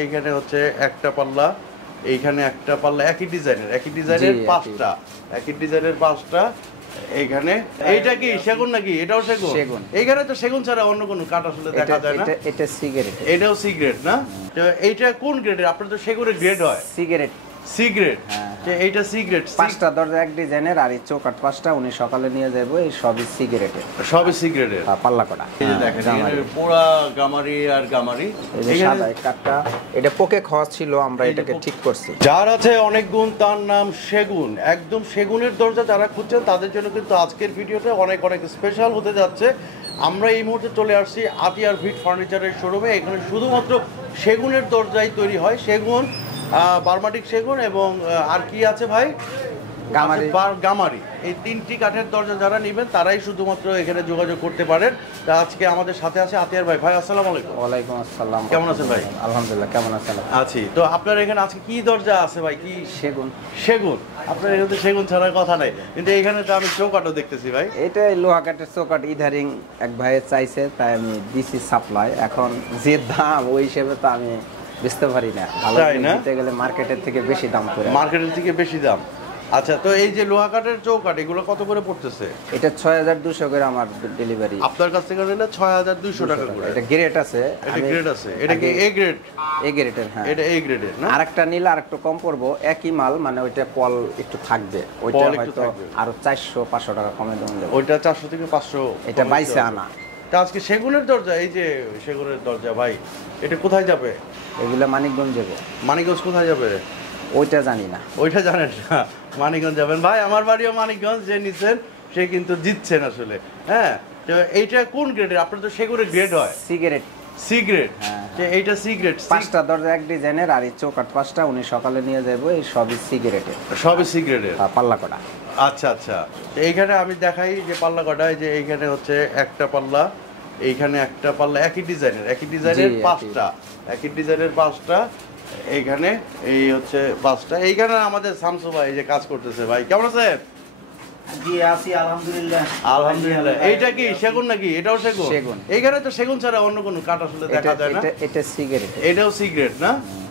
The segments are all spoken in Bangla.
এইখানে হচ্ছে একটা পাল্লা, এইখানে একটা পাল্লা, একই ডিজাইনের পাঁচটা, একই ডিজাইনের পাঁচটা। এইখানে এইটা কি সেগুন নাকি? এটাও সেগুন। এইখানে তো সেগুন ছাড়া অন্য কোনো কাঠ আসলে দেখা যায় না। এটা সিগারেট, এটাও সিগারেট না? তো এইটা কোন গ্রেডের? আপনার তো সেগুনের গ্রেড হয় সিগারেট। সিগারেট, এইটা সিগারেট। পাঁচটা দরজা এক ডিজাইনের, আর এই চৌকাঠ পাঁচটা উনি সকালে নিয়ে যাবো। এই সবই সিগারেটের, সবই সিগারেটের পাল্লা করা। এই যে দেখেন এখানে পুরা গামারি আর গামারি। এই যে সাদা কাঠটা, এটা পোকে খাওয়া ছিল, আমরা এটাকে ঠিক করছি। যার আছে অনেক গুণ, তার নাম সেগুন। একদম সেগুনের দরজা যারা খুঁজছেন তাদের জন্য কিন্তু আজকের ভিডিওটা অনেক অনেক স্পেশাল হতে যাচ্ছে। আমরা এই মুহূর্তে চলে আসছি আতিয়ার ভিট ফার্নিচারের শোরুমে। এখানে শুধুমাত্র সেগুনের দরজাই তৈরি হয়, সেগুন, বার্মাটিক সেগুন এবং আর কি আছে ভাই, গামারি। এই তিনটি কাঠের দরজা যারা নেবেন তারাই শুধুমাত্র এখানে যোগাযোগ করতে পারেন। তা আজকে আমাদের সাথে আছে আতিয়ার ভাই। ভাই আসসালামু আলাইকুম। ওয়ালাইকুম আসসালাম। কেমন আছেন ভাই? আলহামদুলিল্লাহ, কেমন আছেন? আছি। তো আপনার এখানে আজকে কি দরজা আছে ভাই? কি সেগুন? সেগুন। আপনার এখানে তো সেগুন ছাড়ার কথা নাই, কিন্তু এখানে তো আমি চৌকাঠও দেখতেছি ভাই। এটা লোহা কাঠের চৌকাঠ ইদারিং এক ভাইয়ে চাইছে, তাই আমি দিছি সাপ্লাই। এখন যে দাম ওই হিসেবে তো আমি বুঝতে পারি না, ভালো নিতে গেলে মার্কেটের থেকে বেশি দাম করে। মার্কেটের থেকে বেশি দাম। আচ্ছা, তো এই যে লোহা কাঠের চৌকাঠ এগুলো কত করে পড়তেছে? এটা 6200 করে আমার ডেলিভারি। আপনার কাছ থেকে নিলে 6200 টাকা করে। এটা গ্রেড আছে, এটা গ্রেড আছে। এটা কি এ গ্রেড? এ গ্রেডের, হ্যাঁ। এটা এ গ্রেডের না? আরেকটা নিলে আরেকটু কম পড়বো, একই মাল, মানে ওইটা পল একটু থাকবে, ওইটা হয়তো আরো 400-500 টাকা কমে দেব। ওইটা 400 থেকে 500, এটা 22 আনা। তা আজকে সেগুনের দরজা, এই যে সেগুনের দরজা ভাই, এটা কোথায় যাবে? এগুলা মানিকগঞ্জ যাবে। মানিকগঞ্জ কোথায় যাবে? ওইটা জানি না। ওইটা জানেন না? মানিকগঞ্জ যাবেন ভাই। আমার বাড়িও মানিকগঞ্জ। যে নিচ্ছেন সে কিন্তু জিতছেন আসলে। হ্যাঁ, তো এইটা কোন গ্রেডের? আপনার তো সেগুনের গ্রেড হয় সিগারেট। সিগারেট, এইটা সিগারেট। পাঁচটা দরজা এক ডিজাইনের, আর এই চৌকাঠ পাঁচটা উনি সকালে নিয়ে যাবো। এই সবই সিগারেটের, সবই সিগারেটের পাল্লা করা। আচ্ছা আচ্ছা। এইখানে আমি দেখাই যে পাল্লা কটা। যে এইখানে হচ্ছে একটা পাল্লা, এইখানে একটা পাল্লা, একই ডিজাইনের পাঁচটা, একই ডিজাইনের পাঁচটা। এইখানে এই হচ্ছে পাঁচটা। এইখানে আমাদের শামসু ভাই যে কাজ করতেছে। ভাই কেমন আছেন? জি আছি, আলহামদুলিল্লাহ। আলহামদুলিল্লাহ। এইটা কি সেগুন নাকি? এটাও সেগুন। এইখানে তো সেগুন ছাড়া অন্য কোনো কাঠ আসলে দেখা যায় না। এটা সিগারেট। এটাও সিগারেট না?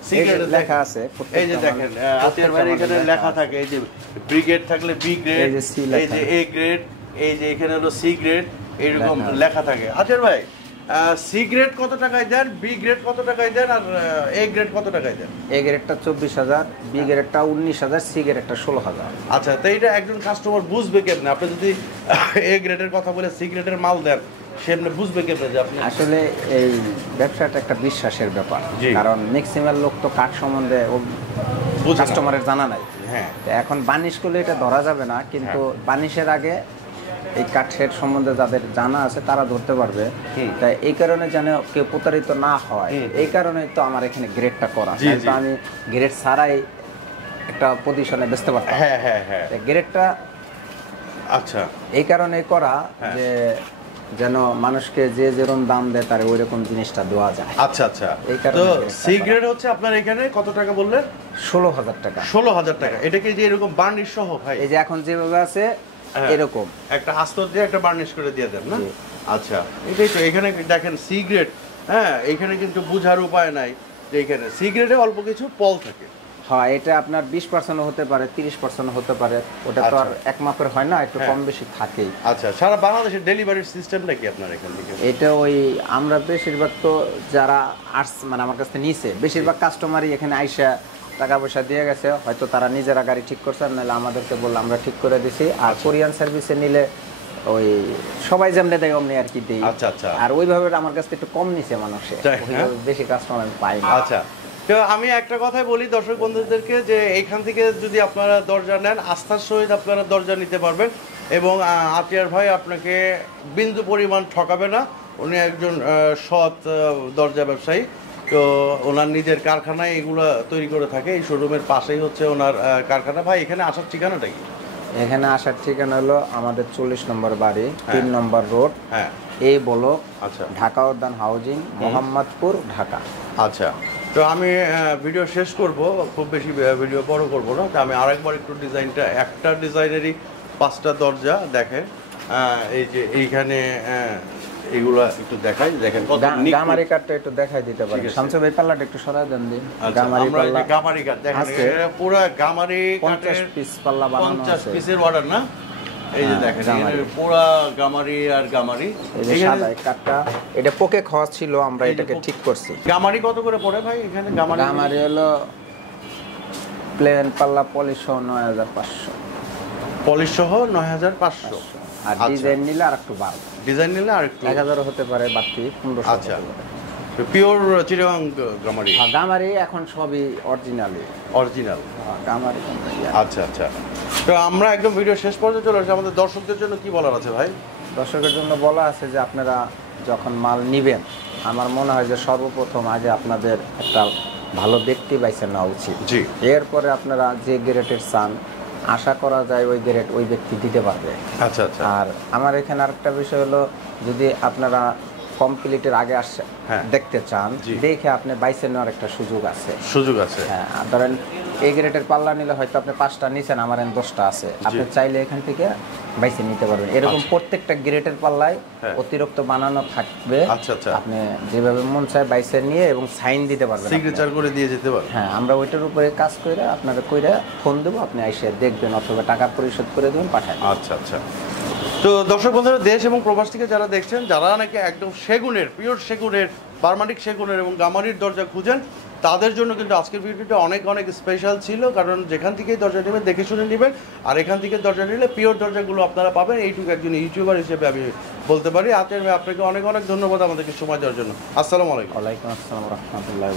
সিগারেট লেখা আছে। এই যে দেখেন আতিয়ার ভাই এখানে লেখা থাকে। এই যে ব্রিগেড থাকলে বি গ্রেড, এই যে এ গ্রেড, এই যে এখানে হলো সি গ্রেড, এরকম লেখা থাকে। আতিয়ার ভাই, সি গ্রেড কত টাকায় দেন, বি গ্রেড কত টাকায় দেন, আর এ গ্রেড কত টাকায় দেন? এ গ্রেডটা 24000, বি গ্রেডটা 19000, সি গ্রেডটা 16000। আচ্ছা, তো এটা একজন কাস্টমার বুঝবে কেমনে? আপনি যদি এ গ্রেডের কথা বলে সি গ্রেডের মাল দেন, সে আপনি বুঝবে কেমনে যে আপনি? আসলে এই ব্যবসাটা একটা বিশ্বাসের ব্যাপার, কারণ ম্যাক্সিমাম লোক তো কাঠ সম্বন্ধে কাস্টমারের জানা নাই। হ্যাঁ, এখন বানিশ করলে এটা ধরা যাবে না, কিন্তু বানিশের আগে এই কাঠের সম্বন্ধে যাদের জানা আছে তারা ধরতে পারবে। তাই এই কারণে যেন কেউ প্রতারিত না হয়, এই কারণে তো আমার এখানে গ্রেডটা করা। আমি গ্রেড ছাড়াই একটা পজিশনে বেচতে পারতাম। হ্যাঁ হ্যাঁ হ্যাঁ, গ্রেডটা আচ্ছা এই কারণে করা যে যেন মানুষকে যে যেরকম দাম দেয় তার ওই রকম জিনিসটা দেওয়া যায়। আচ্ছা আচ্ছা। তো সি গ্রেড হচ্ছে আপনার এখানে কত টাকা বললেন? 16000 টাকা। 16000 টাকা। এটা কি যে এরকম বার্নিশ সহ ভাই? এই যে এখন যেভাবে আছে এরকম একটা আস্তর দিয়ে একটা বার্নিশ করে দিয়ে দেন না? আচ্ছা, এটাই তো। এখানে দেখেন সি গ্রেড, হ্যাঁ, এখানে কিন্তু বুঝার উপায় নাই যে এখানে সি গ্রেডে অল্প কিছু পল থাকে। হ্যাঁ, এটা আপনার 20% হতে পারে, 30% হতে পারে। ওটা তো আর এক মাপের হয় না, একটু কম বেশি থাকেই। আচ্ছা, সারা বাংলাদেশের ডেলিভারির সিস্টেমটা কি আপনার এখান থেকে? এটা ওই আমরা বেশিরভাগ তো যারা আসছে, মানে আমার কাছে নিছে, বেশিরভাগ কাস্টমারই এখানে আইসা টাকা পয়সা দিয়ে গেছে। হয়তো তারা নিজেরা গাড়ি ঠিক করছে, নাহলে আমাদেরকে বললে আমরা ঠিক করে দিছি। আর কোরিয়ান সার্ভিসে নিলে ওই সবাই যেমনি দেয় অমনি আর কি দিই। আচ্ছা আচ্ছা। আর ওইভাবে আমার কাছে একটু কম নিছে মানুষে, বেশি কাস্টমার পাই না। আচ্ছা, তো আমি একটা কথাই বলি দর্শক বন্ধুদেরকে, যে এইখান থেকে যদি আপনারা দরজা নেন, আস্থার সহিত আপনারা দরজা নিতে পারবেন। এবং আতিয়ার ভাই আপনাকে বিন্দু পরিমাণ ঠকাবে না। উনি একজন সৎ দরজা ব্যবসায়ী। তো ওনার নিজের কারখানায় এগুলো তৈরি করে থাকে। এই শোরুমের পাশেই হচ্ছে ওনার কারখানা। ভাই এখানে আসার ঠিকানাটা কি? এখানে আসার ঠিকানা হলো আমাদের 40 নম্বর বাড়ি, 3 নম্বর রোড, হ্যাঁ, এই ব্লক, আচ্ছা, ঢাকা উদ্যান হাউজিং, মোহাম্মদপুর, ঢাকা। আচ্ছা, তো আমি ভিডিও শেষ করব, খুব বেশি ভিডিও বড় করব না। তো আমি আরেকবার একটু ডিজাইনটা, একটা ডিজাইনেরই 5টা দরজা দেখেন। এই যে এইখানে এগুলো একটু দেখাই, দেখেন কত নিখুঁত। গামারি কাঠটা একটু দেখাই দিতে পারেন। শামসু ভাই পাল্লাটা একটু সরাই দেন দিন। গামারি আমরা পাল্লা গামারি কাঠ দেখেন, আছে। এটা পুরো গামারি 50 পিস পাল্লা বানানো 50 আছে। পিসের অর্ডার না? এই যে দেখেন এর পুরো গামারি আর গামারি। এই যে সাদা এই কাঠটা, এটা পোকে খাওয়া ছিল, আমরা এটাকে ঠিক করছি। গামারি কত করে পড়ে ভাই এখানে? গামারি হলো প্লেন পাল্লা পলিশ 9500, পলিশ সহ 9500। আর ডিজাইন নিলে আর একটু বাড়বে। ডিজাইন নিলে আর একটু 1000 হতে পারে, বাড়তি 1500। আচ্ছা, পিওর চিটাগাং গামারি। গামারি এখন সবই অরিজিনালি। অরিজিনাল গামারি। আচ্ছা আচ্ছা। তো আমরা একদম ভিডিও শেষ পর্যন্ত চলে আসছি। আমাদের দর্শকদের জন্য কি বলার আছে ভাই? দর্শকের জন্য বলা আছে যে আপনারা যখন মাল নিবেন, আমার মনে হয় যে সর্বপ্রথম আগে আপনাদের একটা ভালো ব্যক্তি বাইছে নেওয়া উচিত। জি। এরপরে আপনারা যে গ্রেডের চান, আশা করা যায় ওই গ্রেড ওই ব্যক্তি দিতে পারবে। আচ্ছা আচ্ছা। আর আমার এখানে আরেকটা বিষয় হলো, যদি আপনারা কমপ্লিটের আগে আসে দেখতে চান, দেখে আপনি বাইসে নেওয়ার একটা সুযোগ আছে। সুযোগ আছে, হ্যাঁ। আর ধরেন এই গ্রেডের পাল্লা নিলে হয়তো আপনি 5টা নিছেন, আমার এখানে 10টা আছে, আপনি চাইলে এখান থেকে বাইসে নিতে পারবেন। এরকম প্রত্যেকটা গ্রেডের পাল্লায় অতিরিক্ত বানানো থাকবে। আচ্ছা আচ্ছা। আপনি যেভাবে মন চায় বাইসে নিয়ে এবং সাইন দিতে পারবেন, সিগনেচার করে দিয়ে যেতে পারবেন। হ্যাঁ, আমরা ওইটার উপরে কাজ করে আপনারা কইরা ফোন দেবো, আপনি এসে দেখবেন অথবা টাকা পরিশোধ করে দেবেন, পাঠান। আচ্ছা আচ্ছা। তো দর্শক বন্ধুরা, দেশ এবং প্রবাস থেকে যারা দেখছেন, যারা নাকি একদম সেগুনের, পিওর সেগুনের, বার্মাটিক সেগুনের এবং গামারির দরজা খুঁজেন, তাদের জন্য কিন্তু আজকের ভিডিওটা অনেক অনেক স্পেশাল ছিল। কারণ যেখান থেকেই দরজা নেবেন দেখে শুনে নেবেন, আর এখান থেকে দরজা নিলে পিওর দরজাগুলো আপনারা পাবেন। এইটুকু একজন ইউটিউবার হিসেবে আমি বলতে পারি। আতের ভাই, আপনাকে অনেক অনেক ধন্যবাদ আমাদেরকে সময় দেওয়ার জন্য। আসসালামু আলাইকুম। ওয়ালাইকুম আসসালাম রহমতুল্লাহ।